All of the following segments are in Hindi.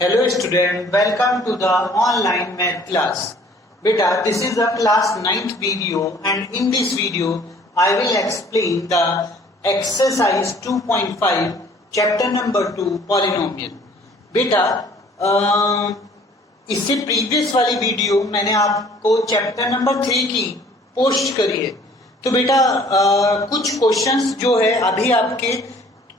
Hello student, welcome to the online math class. Beta, this is the class 9th video and in this video I will explain the exercise 2.5 chapter number 2 polynomial. बेटा इससे प्रीवियस वाली वीडियो मैंने आपको चैप्टर नंबर 3 की पोस्ट करी है. तो बेटा कुछ क्वेश्चंस जो है अभी आपके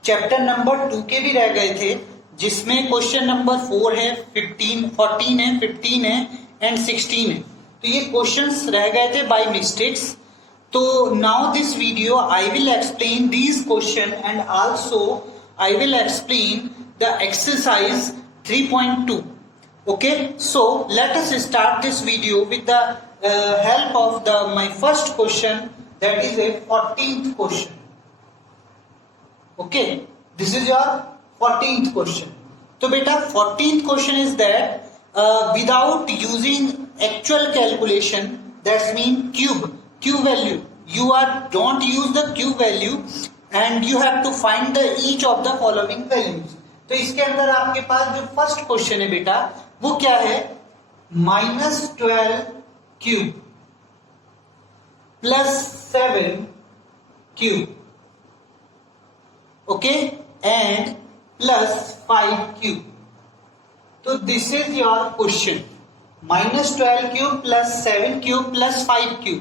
चैप्टर नंबर 2 के भी रह गए थे, जिसमें क्वेश्चन नंबर 4 है, 14 है, 15 है एंड 16 है. तो ये क्वेश्चंस रह गए थे बाय मिस्टेक्स. तो now this video I will explain these question and also I will explain the exercise 3.2. okay, so let us start this video with the help of my first question, that is a 14th question. okay, this is your 14th question. तो बेटा 14th question is that without using actual calculation, that's mean cube value, you don't use the cube value and you have to find the each of the following values. तो इसके अंदर आपके पास जो फर्स्ट क्वेश्चन है बेटा वो क्या है, -12 cube +7 cube, okay, and +5 cube. तो this is your question, -12 cube +7 cube +5 cube.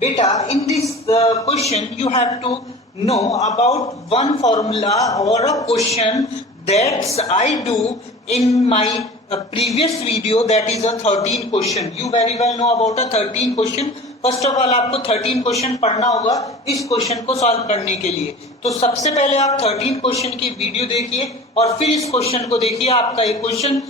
बेटा in this question you have to know about one formula or a question that I do in my previous video, that is a 13 question. You very well know about a 13 question. First of all आपको 13 क्वेश्चन पढ़ना होगा इस क्वेश्चन को सॉल्व करने के लिए. तो सबसे पहले आप 13 क्वेश्चन की वीडियो देखिए और फिर इस क्वेश्चन को देखिए. आपका ये क्वेश्चन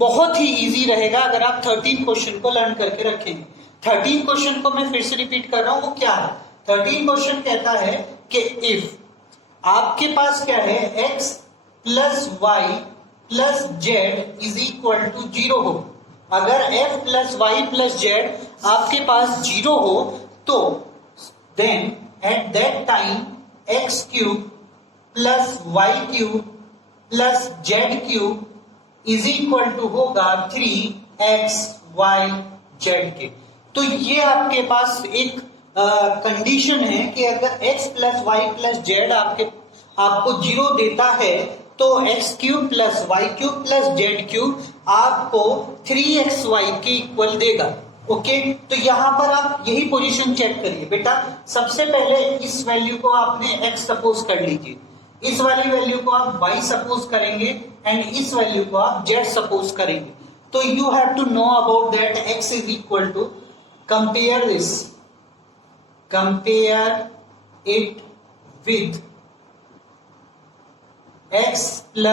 बहुत ही इजी रहेगा अगर आप 13 क्वेश्चन को लर्न करके रखेंगे. 13 क्वेश्चन को मैं फिर से रिपीट कर रहा हूं, वो क्या है. 13 क्वेश्चन कहता है कि इफ आपके पास क्या है, x + y + z = 0 हो. अगर f + y + z आपके पास 0 हो तो then at that time x³ + y³ + z³ होगा 3xyz के. तो ये आपके पास एक कंडीशन है कि अगर x + y + z आपको 0 देता है तो x³ + y³ + z³ आपको 3xy के इक्वल देगा. ओके, तो यहां पर आप यही पोजीशन चेक करिए बेटा. सबसे पहले इस वैल्यू को आपने x सपोज कर लीजिए, इस वाली वैल्यू को आप y सपोज करेंगे एंड इस वैल्यू को आप z सपोज करेंगे. तो you have to know about that x = compare this, compare it with x +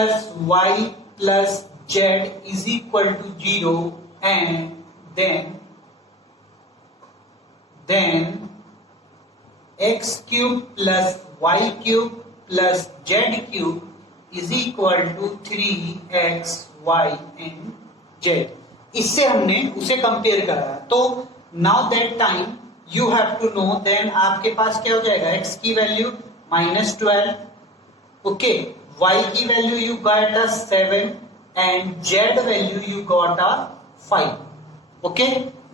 y + z = 0 and then x³ + y³ + z³ = 3xy and z. इससे हमने उसे कंपेयर करा. तो now that time you have to know, then आपके पास क्या हो जाएगा, x की वैल्यू -12, ओके, y की value you got 7 and z value you got 5. Okay,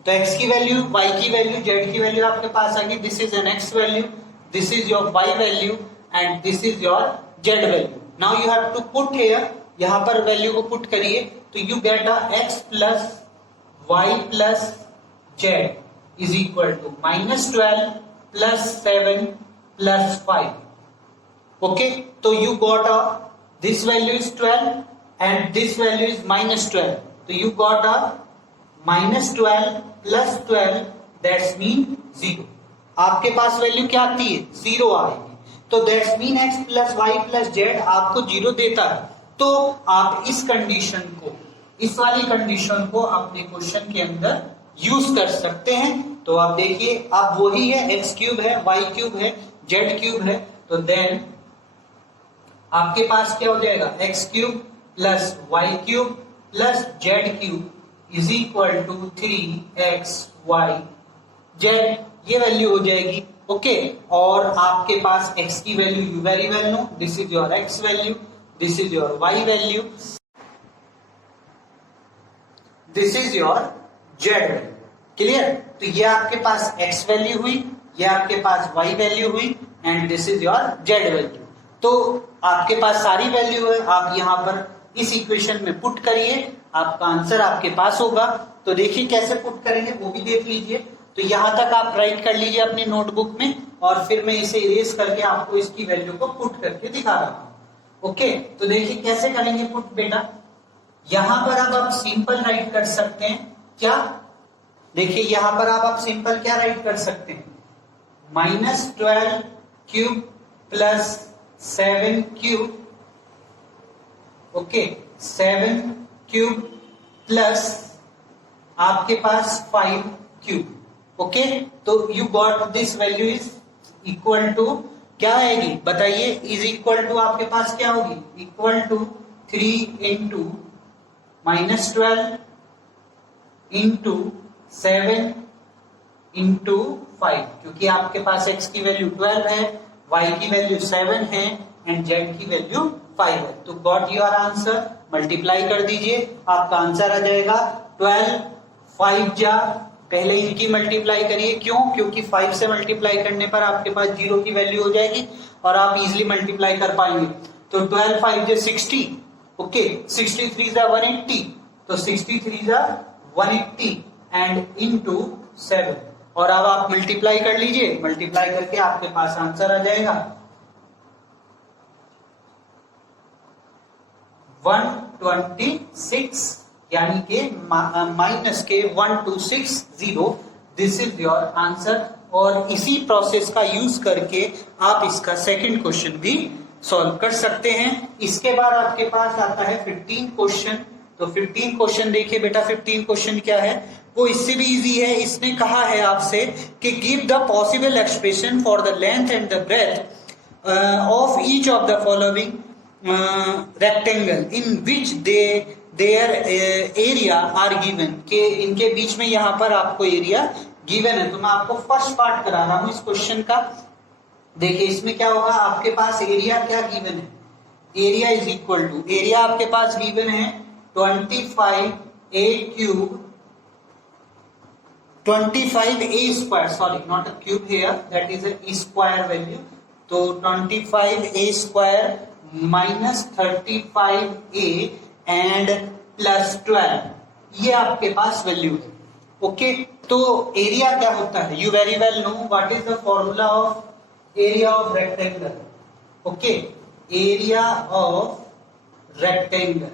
तो x की वैल्यू, y की वैल्यू, z की वैल्यू आपके पास आ गई. This is an x value, this is your y value and this is your z value. Now you have to put here, यहां पर वैल्यू को पुट करिए तो you get x + y + z = -12 + 7 + 5. okay, तो you got this value is 12 and this value is -12, so you got -12 + 12, that's mean 0. आपके पास वैल्यू क्या आती है, 0 आएगी. तो that's mean x + y + z आपको 0 देता है. तो आप इस कंडीशन को, इस वाली कंडीशन को अपने क्वेश्चन के अंदर यूज कर सकते हैं. तो आप देखिए, अब वही है, x³ है, y³ है, z³ है. तो देन आपके पास क्या हो जाएगा, x³ + y³ + z³ = 3xyz. ये वैल्यू हो जाएगी. ओके, और आपके पास x की value you very well know, this is your x value, this is your y value. This is your z value. Clear? तो ये आपके पास एक्स वैल्यू हुई, ये आपके पास वाई वैल्यू हुई, and this is your z value. तो आपके पास सारी वैल्यू है, आप यहाँ पर इस इक्वेशन में पुट करिए, आपका आंसर आपके पास होगा। तो देखिए कैसे पुट करेंगे वो भी देख लीजिए। तो यहां तक आप राइट कर लीजिए अपनी नोटबुक में, और फिर मैं इसे इरेज करके आपको इसकी वैल्यू को पुट करके दिखा रहा हूं। ओके, तो देखिए कैसे करेंगे पुट बेटा। यहां पर अब आप सिंपल राइट कर सकते हैं क्या, देखिए यहां पर आप सिंपल क्या राइट कर सकते हैं, -12 cube plus 7 cube, okay 7 cube plus आपके पास 5 क्यूब। ओके, तो you got this value is equal to क्या आएगी बताइए, इज इक्वल टू आपके पास क्या होगी, equal to 3 into -12 into 7 into 5, क्योंकि आपके पास x की वैल्यू 12 है, y की वैल्यू 7 है, एंड z की वैल्यू 5 है। तो गॉट योर आंसर, मल्टीप्लाई कर दीजिए, आपका आंसर आ जाएगा 12 5 जा, पहले इनकी मल्टीप्लाई करिए, क्यों, क्योंकि 5 से मल्टीप्लाई करने पर आपके पास 0 की वैल्यू हो जाएगी और आप इजीली मल्टीप्लाई कर पाएंगे। तो 12 5 जा 60, ओके 63 जा 180, तो 63 जा 180 एंड इनटू 7, और अब आप मल्टीप्लाई कर लीजिए, मल्टीप्लाई करके आपके पास आंसर आ जाएगा 126, यानी के माइनस के 1260, दिस इज योर आंसर। और इसी प्रोसेस का यूज करके आप इसका सेकंड क्वेश्चन भी सॉल्व कर सकते हैं। इसके बाद आपके पास आता है 15 क्वेश्चन। तो 15 क्वेश्चन देखिए बेटा, 15 क्वेश्चन क्या है, वो इससे भी इजी है। इसने कहा है आपसे कि give the possible expression for the length and the breadth of each of the following rectangle in which their area are given, के इनके बीच में यहाँ पर आपको एरिया गिवन है। तो मैं आपको फर्स्ट पार्ट करा रहा हूं इस क्वेश्चन का। देखिए इसमें क्या होगा, आपके पास एरिया क्या गिवन है, area is equal to, area आपके पास गिवन है 25a cube, 25a square, sorry not a cube here, that is a square value. तो 25a square minus 35a and plus 12, ये आपके पास वैल्यू है। ओके, तो एरिया क्या होता है, you very well know what is the formula of area of rectangle. Okay, area of rectangle,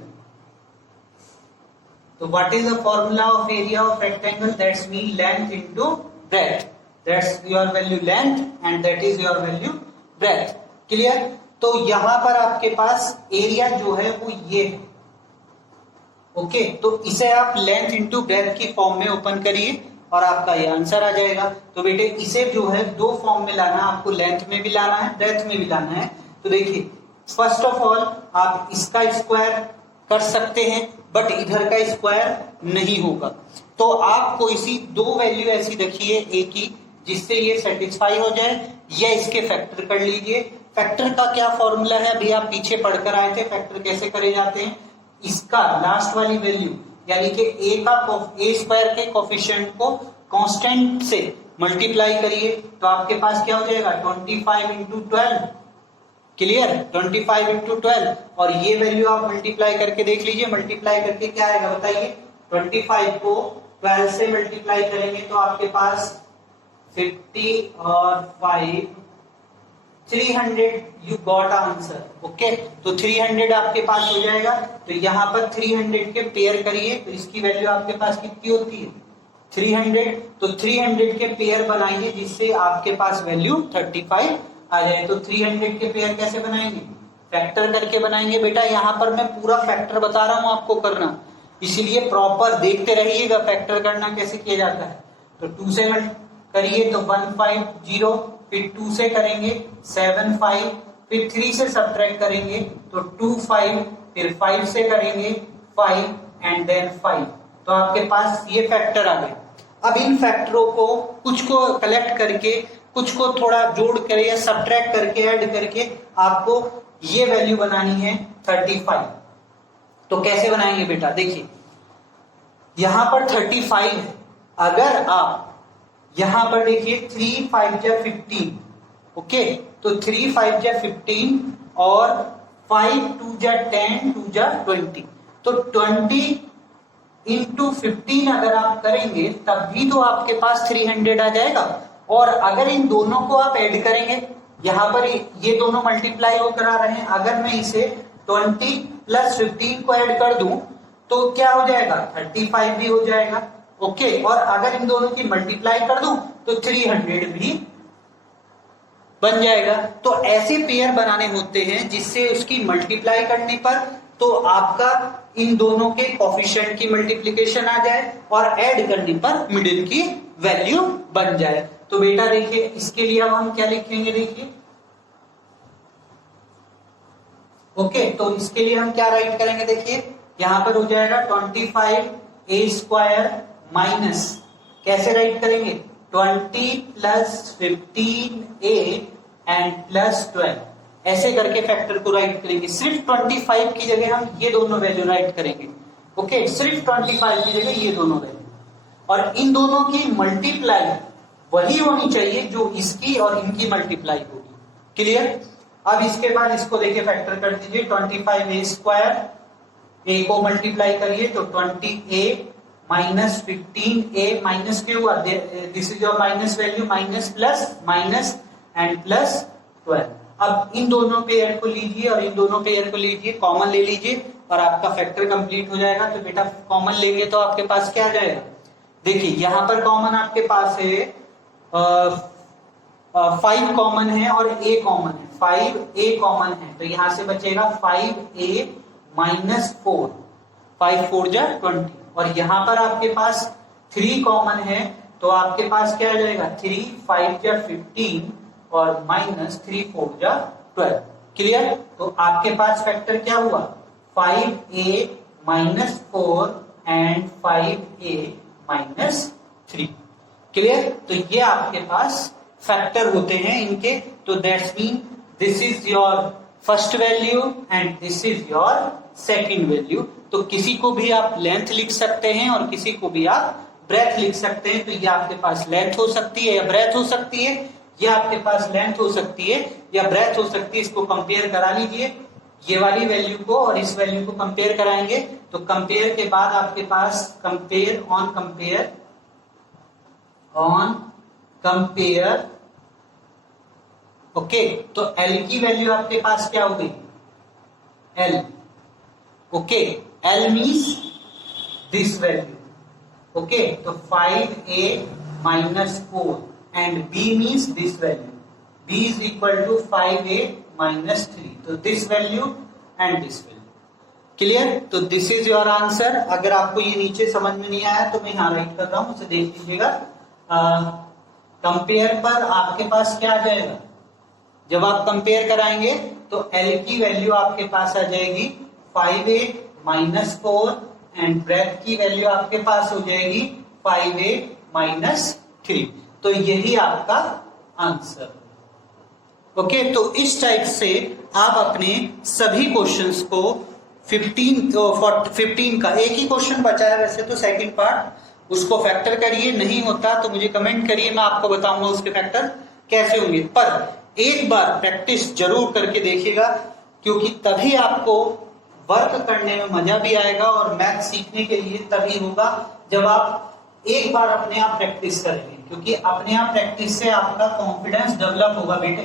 तो what is the formula of area of rectangle, that's mean length into breadth, that's your value length and that is your value breadth. Clear? तो यहां पर आपके पास एरिया जो है वो ये है। ओके, तो इसे आप लेंथ इंटू ब्रेथ की फॉर्म में ओपन करिए और आपका ये आंसर आ जाएगा। तो बेटे इसे जो है दो फॉर्म में लाना, आपको लेंथ में भी लाना है, ब्रेथ में भी लाना है। तो देखिए फर्स्ट ऑफ ऑल आप इसका स्क्वायर कर सकते हैं, बट इधर का स्क्वायर नहीं होगा। तो आपको इसी दो वैल्यू ऐसी रखिए ए की, जिससे ये सेटिस्फाई हो जाए, या इसके फैक्टर कर लीजिए। फैक्टर का क्या फॉर्मूला है, अभी आप पीछे पढ़कर आए थे, फैक्टर कैसे करे जाते हैं, इसका लास्ट वाली वैल्यू यानी कि ए स्क्वायर के कोफिशिएंट को कांस्टेंट से मल्टीप्लाई करिए, तो आपके पास क्या हो जाएगा 25 इंटू 12। क्लियर? 25 इंटू 12, और ये वैल्यू आप मल्टीप्लाई करके देख लीजिए, मल्टीप्लाई करके क्या आएगा बताइए, 25 को 12 से मल्टीप्लाई करेंगे तो आपके पास 50 और 5 300, यू गॉट आंसर। ओके, तो 300 आपके पास हो जाएगा। तो यहाँ पर 300 के पेयर करिए, तो इसकी वैल्यू आपके पास कितनी होती है 300। तो 300 के पेयर बनाइए जिससे आपके पास वैल्यू 35 आ जाए। तो 300 के पेयर कैसे बनाएंगे, फैक्टर करके बनाएंगे। बेटा यहाँ पर मैं पूरा फैक्टर बता रहा हूँ आपको करना, इसीलिए प्रॉपर देखते रहिएगा फैक्टर करना कैसे किया जाता है। तो 2 से करिए तो 150, फिर 2 से करेंगे 75, फिर 3 से सब्ट्रैक्ट करेंगे तो 25, फिर 5 से करेंगे 5 एंड देन 5। तो आपके पास ये फैक्टर आ गए। अब इन फैक्टरों को कुछ को कलेक्ट करके, कुछ को थोड़ा जोड़ कर या सब्ट्रैक्ट करके ऐड करके आपको ये वैल्यू बनानी है 35। तो कैसे बनाएंगे बेटा, देखिए यहां पर 35 है। अगर आप यहां पर देखिए 3 5 जा 15, ओके, तो 3 5 जा 15 और 5 2 जा 10 2 जा 20, तो 20 इंटू 15 अगर आप करेंगे तब भी तो आपके पास 300 आ जाएगा। और अगर इन दोनों को आप ऐड करेंगे, यहां पर ये दोनों मल्टीप्लाई हो करा रहे हैं, अगर मैं इसे 20 प्लस 15 को ऐड कर दूं तो क्या हो जाएगा, 35 भी हो जाएगा, ओके। और अगर इन दोनों की मल्टीप्लाई कर दूं तो 300 भी बन जाएगा। तो ऐसे पेयर बनाने होते हैं जिससे उसकी मल्टीप्लाई करने पर तो आपका इन दोनों के कोफिशिएंट की मल्टीप्लिकेशन आ जाए और ऐड करने पर मिडिल की वैल्यू बन जाए। तो बेटा देखिए इसके लिए अब हम क्या लिखेंगे, देखिए ओके, तो इसके लिए हम क्या राइट करेंगे, देखिए यहां पर हो जाएगा 25a² माइनस, कैसे राइट करेंगे, 20 प्लस 15a एंड प्लस 12, ऐसे करके फैक्टर को राइट करेंगे। सिर्फ 25 की जगह हम ये दोनों वैल्यू राइट करेंगे, ओके, सिर्फ 25 की जगह ये दोनों वैल्यू, और इन दोनों की मल्टीप्लाई वही होनी चाहिए जो इसकी और इनकी मल्टीप्लाई होगी। क्लियर। अब इसके बाद इसको देखिए फैक्टर कर दीजिए, 25a², a को मल्टीप्लाई करिए तो 20a माइनस 15a, माइनस क्यों हुआ, this is your minus value, minus plus minus and plus 12। अब इन दोनों पेयर को लीजिए और इन दोनों पेयर को लीजिए, कॉमन ले लीजिए और आपका फैक्टर कंप्लीट हो जाएगा। तो बेटा कॉमन लेंगे तो आपके पास क्या आ जाएगा, देखिए यहां पर कॉमन आपके पास है 5 कॉमन है और a कॉमन है, 5a कॉमन है, तो यहां से बचेगा 5a माइनस 4, 5 4 जा 20, और यहां पर आपके पास 3 कॉमन है, तो आपके पास क्या आ जाएगा, 3 5 जा 15 और माइनस 3 4 जा 12। क्लियर। तो आपके पास फैक्टर क्या हुआ, 5a minus 4 and 5a minus 3। Clear. तो ये आपके पास फैक्टर होते हैं इनके। तो that's mean this is your first value and this is your second value. तो किसी को भी आप लेंथ लिख सकते हैं और किसी को भी आप ब्रेथ लिख सकते हैं। तो ये आपके पास लेंथ हो सकती है या ब्रेथ हो सकती है, ये आपके पास लेंथ हो सकती है या ब्रेथ हो सकती है। इसको कंपेयर करा लीजिए, ये वाली वैल्यू को और इस वैल्यू को कंपेयर कराएंगे। तो कंपेयर के बाद आपके पास कंपेयर ऑन कंपेयर ओके। तो L की वैल्यू आपके पास क्या हो गई, L, okay, L means this value, okay. तो 5a minus 4 and B means this value, B is equal to 5a minus 3, तो this value and this value. Clear. तो दिस इज योर आंसर। अगर आपको ये नीचे समझ में नहीं आया तो मैं यहाँ राइट कर रहा हूं, उसे देख लीजिएगा। कंपेयर पर आपके पास क्या आ जाएगा, जब आप कंपेयर कराएंगे तो L की वैल्यू आपके पास आ जाएगी 5a माइनस 4 एंड ब्रेथ की वैल्यू आपके पास हो जाएगी 5a माइनस 3। तो यही आपका आंसर। ओके। तो इस टाइप से आप अपने सभी क्वेश्चंस को 15 का एक ही क्वेश्चन बचा है वैसे तो सेकंड पार्ट, उसको फैक्टर करिए। नहीं होता तो मुझे कमेंट करिए, मैं आपको बताऊंगा उसके फैक्टर कैसे होंगे। पर एक बार प्रैक्टिस जरूर करके देखिएगा, क्योंकि तभी आपको वर्क करने में मजा भी आएगा और मैथ सीखने के लिए तभी होगा जब आप एक बार अपने आप प्रैक्टिस करेंगे, क्योंकि अपने आप प्रैक्टिस से आपका कॉन्फिडेंस डेवलप होगा बेटे।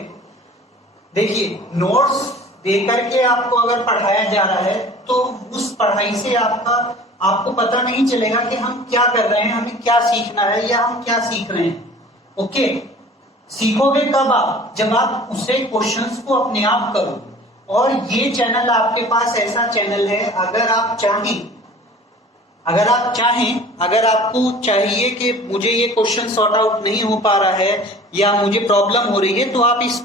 देखिए नोट्स देकर के आपको अगर पढ़ाया जा रहा है तो उस पढ़ाई से आपको पता नहीं चलेगा कि हम क्या कर रहे हैं, हमें क्या सीखना है या हम क्या सीख रहे हैं। ओके। सीखोगे कब आप, जब आप उसे क्वेश्चंस को अपने आप करो। और ये चैनल आपके पास ऐसा चैनल है, अगर आप चाहें, अगर आपको चाहिए कि मुझे ये क्वेश्चन सॉर्ट आउट नहीं हो पा रहा है या मुझे प्रॉब्लम हो रही है, तो आप इस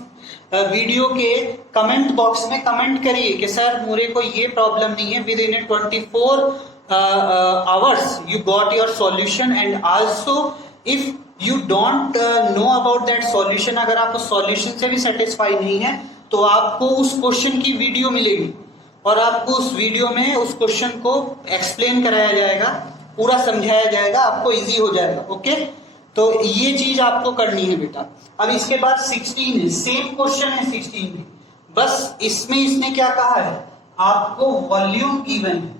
वीडियो के कमेंट बॉक्स में कमेंट करिए कि सर मुझे को ये प्रॉब्लम नहीं है, with in 24 hours you got your solution, and also if you don't know about that solution, अगर आप उस सॉल्यूशन से भी सेटिस्फाई नहीं है तो आपको उस क्वेश्चन की वीडियो मिलेगी और आपको उस वीडियो में उस क्वेश्चन को एक्सप्लेन कराया जाएगा। पूरा समझाया जाएगा, आपको इजी हो जाएगा। ओके, तो ये चीज आपको करनी है बेटा। अब इसके बाद 16 है, सेम क्वेश्चन है 16 में, बस इसमें इसने क्या कहा है, आपको वॉल्यूम गिवन है।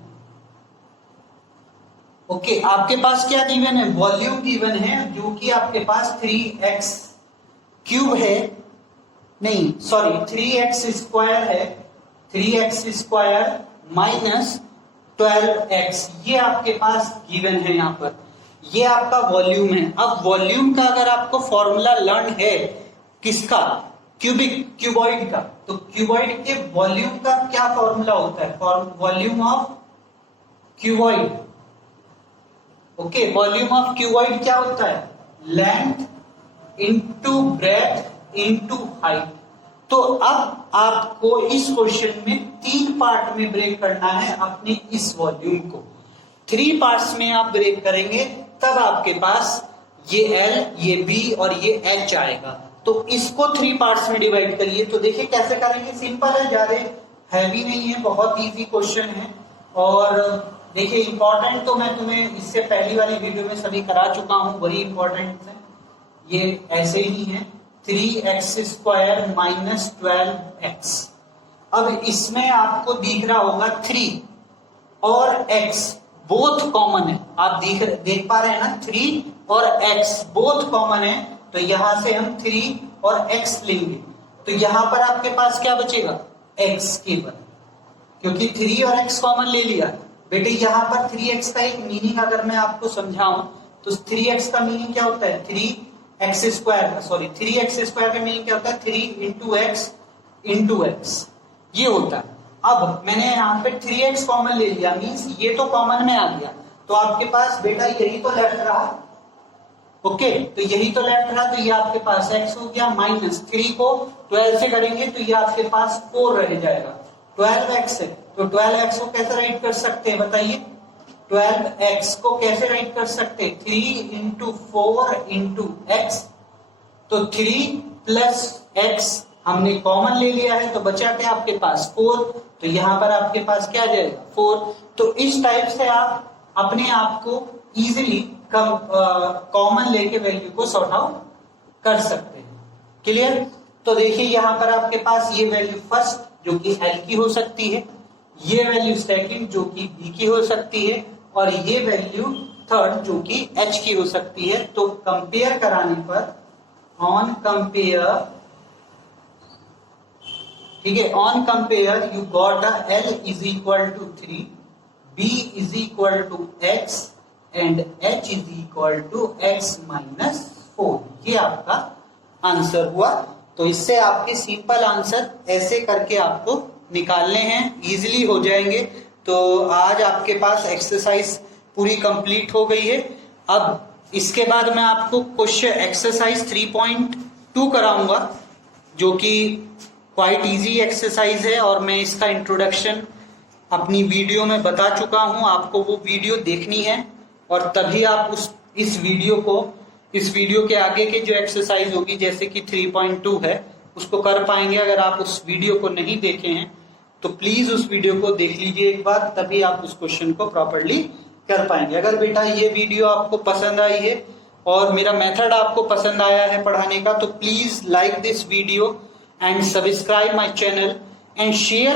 ओके, आपके पास क्या गिवन है, वॉल्यूम गिवन है, जो कि आपके पास 3x क्यूब है, नहीं सॉरी 3x स्क्वायर है, 3x स्क्वायर माइनस 12x, ये आपके पास गिवन है यहाँ पर, ये आपका वॉल्यूम है। अब वॉल्यूम का अगर आपको फॉर्मूला लर्न है, किसका, क्यूबॉइड का, तो क्यूबॉइड के वॉल्यूम का क्या फॉर्मूला होता है, volume of cuboid. Okay, volume of cuboid क्या होता है, length into breadth into height. तो अब आपको इस क्वेश्चन में 3 पार्ट में ब्रेक करना है अपने इस वॉल्यूम को। 3 पार्ट्स में आप ब्रेक करेंगे, तब आपके पास ये L, ये B और ये H आएगा। तो इसको 3 पार्ट्स में डिवाइड करिए। तो देखिए कैसे करेंगे, सिंपल है, ज्यादा हैवी नहीं है, बहुत इजी क्वेश्चन है। और देखिए इंपॉर्टेंट तो मैं तुम्हें इससे पहली वाली वीडियो में सभी करा चुका हूं, वही इंपॉर्टेंट है, ये ऐसे ही है, 3x स्क्वायर माइनस 12x। अब इसमें आपको दिख रहा होगा 3 और x बोथ कॉमन है, आप देख पा रहे हैं ना, 3 और x बोथ कॉमन है, तो यहां से हम 3 और x लेंगे, तो यहां पर आपके पास क्या बचेगा, x केवल, क्योंकि 3 और x कॉमन ले लिया। बेटे यहाँ पर 3x का एक मीनिंग अगर मैं आपको समझाऊं, तो 3x का मीनिंग क्या होता है, 3x स्क्वायर का मीनिंग क्या होता है, 3 इंटू x ये होता है। अब मैंने यहाँ पे 3x कॉमन ले लिया, मींस ये तो कॉमन में आ गया, तो आपके पास बेटा यही तो लेफ्ट रहा। ओके, तो यही तो लेफ्ट रहा, तो ये आपके पास x हो गया, माइनस 3 को 12 से करेंगे तो ये आपके पास 4 रह जाएगा, 12x है, तो 12x को कैसे राइट कर सकते हैं बताइए, 12x को कैसे राइट कर सकते हैं, 3 इंटू 4 इंटू x, तो 3 प्लस x हमने कॉमन ले लिया है, तो बचा क्या आपके पास 4, तो यहां पर आपके पास क्या जाएगा 4। तो इस टाइप से आप अपने आप को इजीली कॉमन लेके वैल्यू को सॉर्ट आउट कर सकते हैं। क्लियर, तो देखिए यहां पर आपके पास ये वैल्यू फर्स्ट जो कि L की हो सकती है, ये वैल्यू सेकंड जो कि B की हो सकती है, और ये वैल्यू थर्ड जो कि H की हो सकती है। तो कंपेयर कराने पर ऑन कंपेयर, ठीक है, on compare you got a L is equal to 3, B is equal to X and H is equal to X minus 4, ये आपका आंसर हुआ। तो इससे आपके सिंपल आंसर ऐसे करके आपको निकालने हैं, इजीली हो जाएंगे। तो आज आपके पास एक्सरसाइज पूरी कंप्लीट हो गई है। अब इसके बाद मैं आपको क्वेश्चन एक्सरसाइज 3.2 कराऊंगा, जो कि क्वाइट इजी एक्सरसाइज है, और मैं इसका इंट्रोडक्शन अपनी वीडियो में बता चुका हूं, आपको वो वीडियो देखनी है, और तभी आप इस वीडियो के आगे के जो एक्सरसाइज होगी, जैसे कि 3.2 है, उसको कर पाएंगे। अगर आप उस वीडियो को नहीं देखे हैं तो प्लीज उस वीडियो को देख लीजिए एक बार, तभी आप उस क्वेश्चन को प्रॉपर्ली कर पाएंगे। अगर बेटा ये वीडियो आपको पसंद आई है और मेरा मेथड आपको पसंद आया है पढ़ाने का, तो please like this video and subscribe my channel and share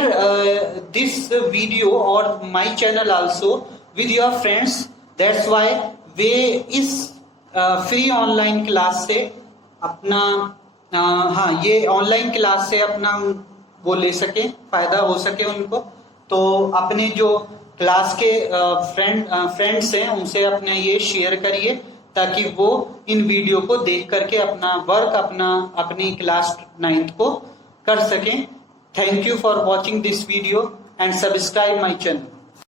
this video और my channel also with your friends. That's why we is free online class से अपना ये ऑनलाइन क्लास से अपना वो ले सके, फायदा हो सके उनको। तो अपने जो क्लास के फ्रेंड्स हैं उनसे अपने ये शेयर करिए, ताकि वो इन वीडियो को देख करके अपना वर्क अपनी क्लास 9th को कर सकें। Thank you for watching this video and subscribe my channel.